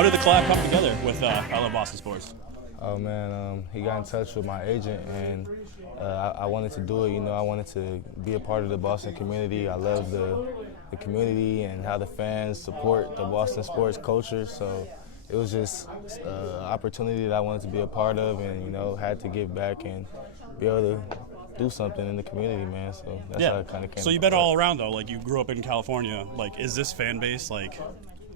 How did the collab come together with I Love Boston Sports? Oh man, he got in touch with my agent, and I wanted to do it. You know, I wanted to be a part of the Boston community. I love the community and how the fans support the Boston sports culture. So it was just an opportunity that I wanted to be a part of, and you know, had to give back and be able to do something in the community, man. So that's how it kind of came. So you've been all around though. Like you grew up in California. Like, is this fan base like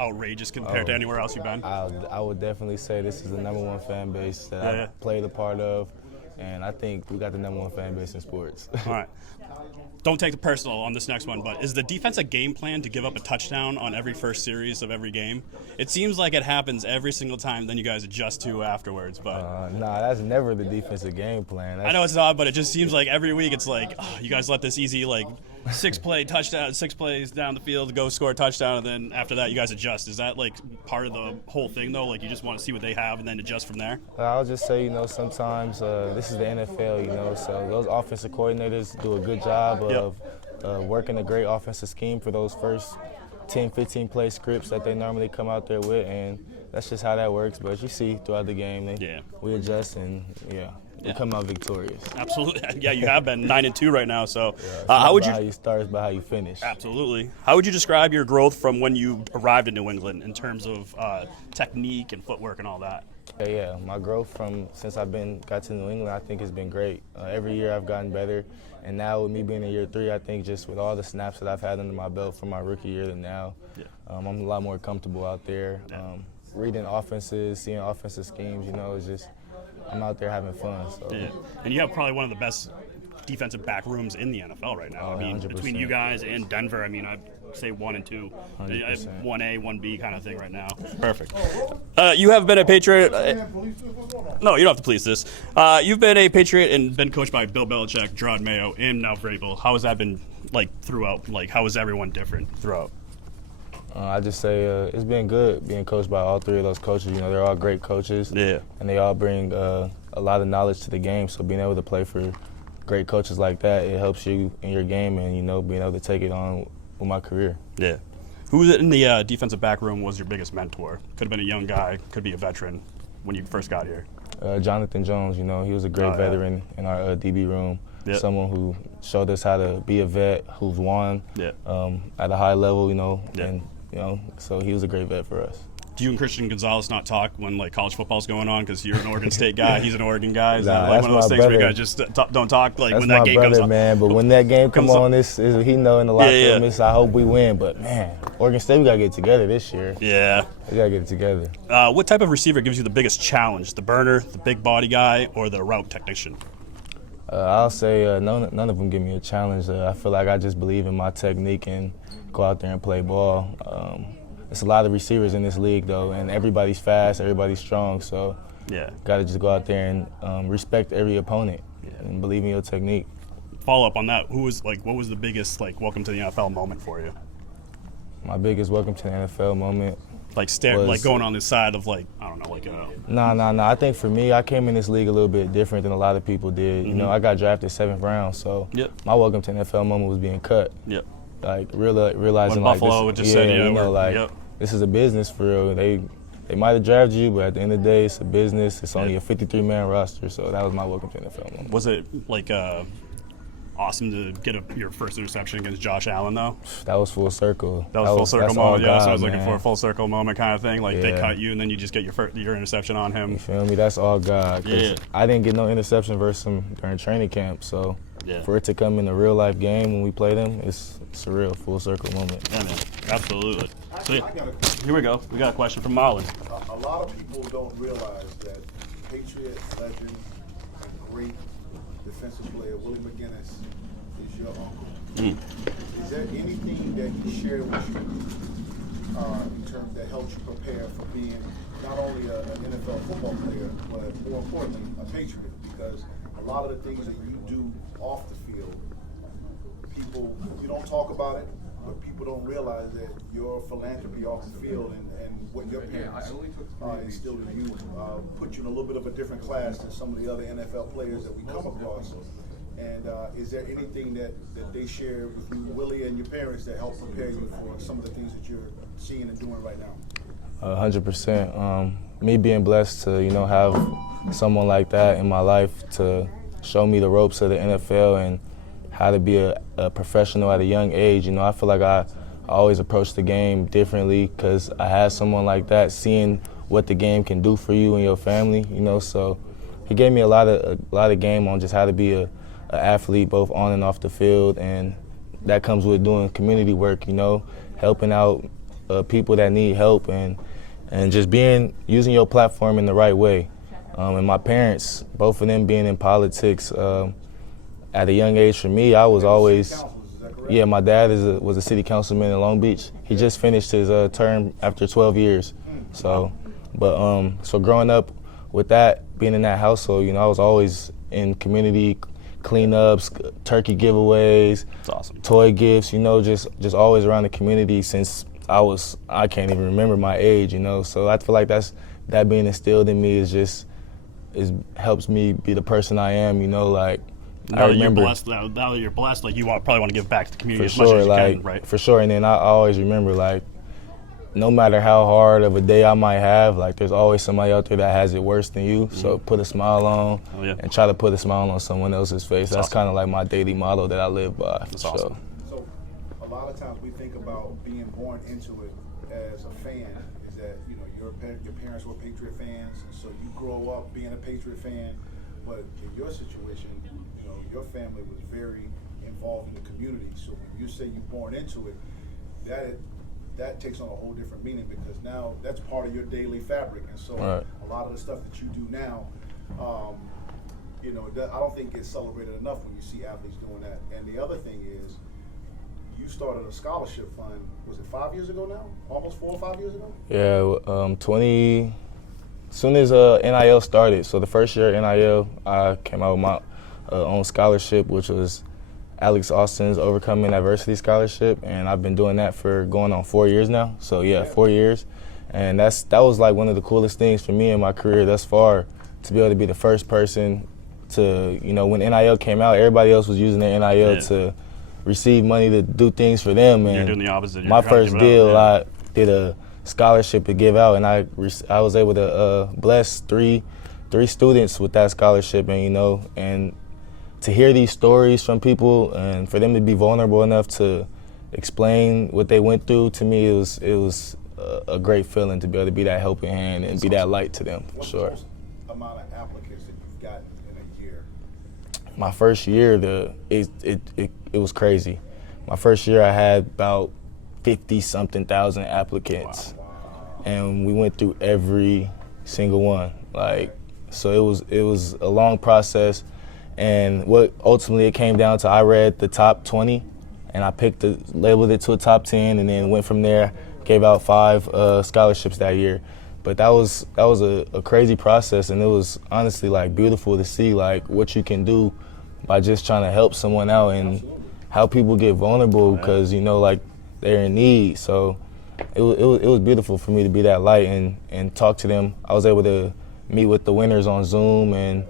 outrageous compared to anywhere else you've been? I would definitely say this is the #1 fan base that I played a part of, and I think we got the #1 fan base in sports. All right. Don't take it personal on this next one, but is the defense a game plan to give up a touchdown on every first series of every game? It seems like it happens every single time, then you guys adjust to afterwards. But nah, that's never the defensive game plan. I know it's odd, but it just seems like every week it's like, oh, you guys let this easy, like, 6-play touchdown, 6 plays down the field, go score a touchdown, and then after that you guys adjust. Is that, like, part of the whole thing, though? Like, you just want to see what they have and then adjust from there? I'll just say, you know, sometimes this is the NFL, you know, so those offensive coordinators do a good job of working a great offensive scheme for those first 10, 15 play scripts that they normally come out there with, and that's just how that works. But you see throughout the game, we adjust and, we come out victorious. Absolutely. Yeah, you have been 9-2 right now. So, how would you? How you start is by how you finish. Absolutely. How would you describe your growth from when you arrived in New England in terms of technique and footwork and all that? Yeah, my growth from since got to New England, I think has been great. Every year I've gotten better, and now with me being in year 3, I think just with all the snaps that I've had under my belt from my rookie year to now, I'm a lot more comfortable out there. Reading offenses, seeing offensive schemes, you know, it's just I'm out there having fun. So. Yeah. And you have probably one of the best defensive back rooms in the NFL right now. I mean, 100%. Between you guys and Denver, I mean, I'd say 1 and 2. 100%. 1A, 1B kind of thing right now. Perfect. You have been a Patriot. No, you don't have to police this. You've been a Patriot and been coached by Bill Belichick, Gerard Mayo, and now Vrabel. How has that been like throughout? Like, how is everyone different throughout? I just say it's been good being coached by all 3 of those coaches. You know, they're all great coaches, and they all bring a lot of knowledge to the game. So being able to play for great coaches like that, it helps you in your game, and you know, being able to take it on with my career. Yeah. Who in the defensive back room was your biggest mentor? Could have been a young guy, could be a veteran when you first got here. Jonathan Jones. You know, he was a great veteran in our DB room. Someone who showed us how to be a vet, who's won at a high level. You know, and you know, so he was a great vet for us. Do you and Christian Gonzalez not talk when like college football's going on? Because you're an Oregon State guy, he's an Oregon guy. Is that like one of those things where you guys just don't talk like when that game comes on? Man, but when that game comes on, this is he know in the locker room. I hope we win, but man, Oregon State, we gotta get together this year. Yeah, we gotta get it together. What type of receiver gives you the biggest challenge? The burner, the big body guy, or the route technician? I'll say none of them give me a challenge. I feel like I just believe in my technique and go out there and play ball. It's a lot of receivers in this league, though, and everybody's fast, everybody's strong. So, got to just go out there and respect every opponent and believe in your technique. Follow up on that. What was the biggest welcome to the NFL moment for you? My biggest welcome to the NFL moment. Like going on this side of I don't know, Nah. I think for me, I came in this league a little bit different than a lot of people did. You know, I got drafted 7th round, so my welcome to the NFL moment was being cut. Like realizing when Buffalo this, just said, you know, this is a business for real. They might have drafted you, but at the end of the day, it's a business. It's only a 53-man roster, so that was my welcome to the NFL moment. Was it awesome to get your first interception against Josh Allen, though? That was full circle. That was full circle moment. So I was looking for a full circle moment kind of thing. Like they cut you, and then you just get your interception on him. You feel me? That's all God. I didn't get no interception versus him during training camp, so for it to come in a real life game when we play them, it's surreal, full circle moment. Yeah, man. Absolutely. So here we go. We got a question from Marlon. A lot of people don't realize that Patriot legend and great defensive player Willie McGinnis is your uncle. Is there anything that he shared with you in terms that helps you prepare for being not only an NFL football player, but more importantly, a Patriot? Because a lot of the things that you do off the field, you don't talk about it, but people don't realize that your philanthropy off the field and what your parents instilled in you put you in a little bit of a different class than some of the other NFL players that we come across. And is there anything that they share with you, Willie, and your parents that help prepare you for some of the things that you're seeing and doing right now? 100%. Me being blessed to, have someone like that in my life to show me the ropes of the NFL and how to be a professional at a young age. I feel like I always approach the game differently because I had someone like that seeing what the game can do for you and your family. So he gave me a lot of game on just how to be a athlete both on and off the field, and that comes with doing community work. Helping out people that need help and just using your platform in the right way. And my parents, both of them being in politics at a young age for me, I was always, yeah, my dad was a city councilman in Long Beach. He just finished his term after 12 years. So growing up with that, being in that household, I was always in community cleanups, turkey giveaways, That's awesome. Toy gifts, just always around the community since I can't even remember my age, So I feel like that being instilled in me helps me be the person I am, like. Now that you're blessed, like you probably want to give back to the community as much as you can, right? For sure, and then I always remember, like, no matter how hard of a day I might have, like, there's always somebody out there that has it worse than you. Mm-hmm. So put a smile on and try to put a smile on someone else's face. That's kind of like my daily motto that I live by. That's awesome. So a lot of times we think about being born into it as a fan is that, your parents were Patriot fans, and so you grow up being a Patriot fan. But in your situation, your family was very involved in the community. So when you say you're born into it, that takes on a whole different meaning because now that's part of your daily fabric. And so a lot of the stuff that you do now, I don't think gets celebrated enough when you see athletes doing that. And the other thing is, you started a scholarship fund, was it 5 years ago now? Almost 4 or 5 years ago? Yeah, as soon as NIL started, so the first year NIL, I came out with my own scholarship, which was Alex Austin's Overcoming Adversity Scholarship, and I've been doing that for going on 4 years now. So yeah, 4 years, and that was like one of the coolest things for me in my career thus far, to be able to be the first person to, when NIL came out, everybody else was using their NIL to receive money to do things for them, and you're doing the opposite. My first deal, I did a scholarship to give out, and I was able to bless three students with that scholarship, and and to hear these stories from people and for them to be vulnerable enough to explain what they went through, to me it was a great feeling to be able to be that helping hand and be that light to them, for sure. What's the amount of applicants that you've gotten in a year? My first year, it was crazy. My first year I had about 50-something thousand applicants. Wow. And we went through every single one. So it was a long process. And what ultimately it came down to, I read the top 20, and I labeled it to a top 10, and then went from there, gave out 5 scholarships that year. But that was a crazy process, and it was honestly beautiful to see what you can do by just trying to help someone out and how people get vulnerable because they're in need. So it was beautiful for me to be that light and talk to them. I was able to meet with the winners on Zoom and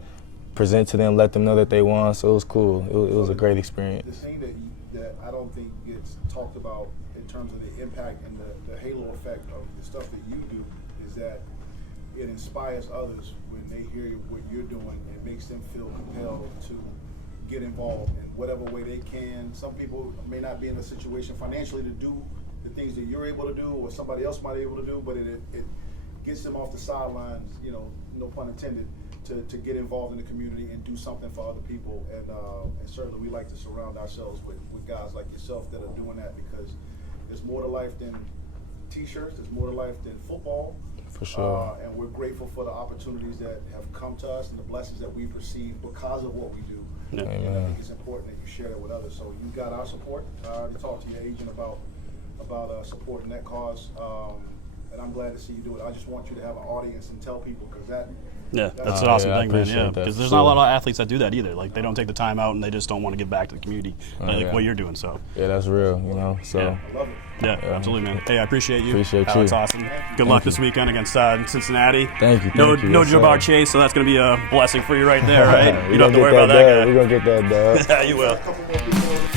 present to them, let them know that they won. So it was cool. It was a great experience. The thing that I don't think gets talked about in terms of the impact and the halo effect of the stuff that you do is that it inspires others when they hear what you're doing. It makes them feel compelled to get involved in whatever way they can. Some people may not be in a situation financially to do the things that you're able to do or somebody else might be able to do, but it gets them off the sidelines, no pun intended, to get involved in the community and do something for other people. And certainly we like to surround ourselves with guys like yourself that are doing that because there's more to life than T-shirts, there's more to life than football. For sure. And we're grateful for the opportunities that have come to us and the blessings that we've received because of what we do. Yeah. And I think it's important that you share that with others. So you got our support. I already talked to your agent about supporting that cause. And I'm glad to see you do it. I just want you to have an audience and tell people because that's an awesome thing, man. Yeah, because there's not a lot of athletes that do that either. They don't take the time out and they just don't want to give back to the community what you're doing. So yeah, that's real. So I love it. Yeah, absolutely, man. Hey, I appreciate you. Appreciate Alex you. Austin. Good luck this weekend against Cincinnati. Thank you. No Yes, Jabbar Chase, so that's going to be a blessing for you right there, right? You don't have to worry about that guy. We're gonna get that dub. Yeah, you will.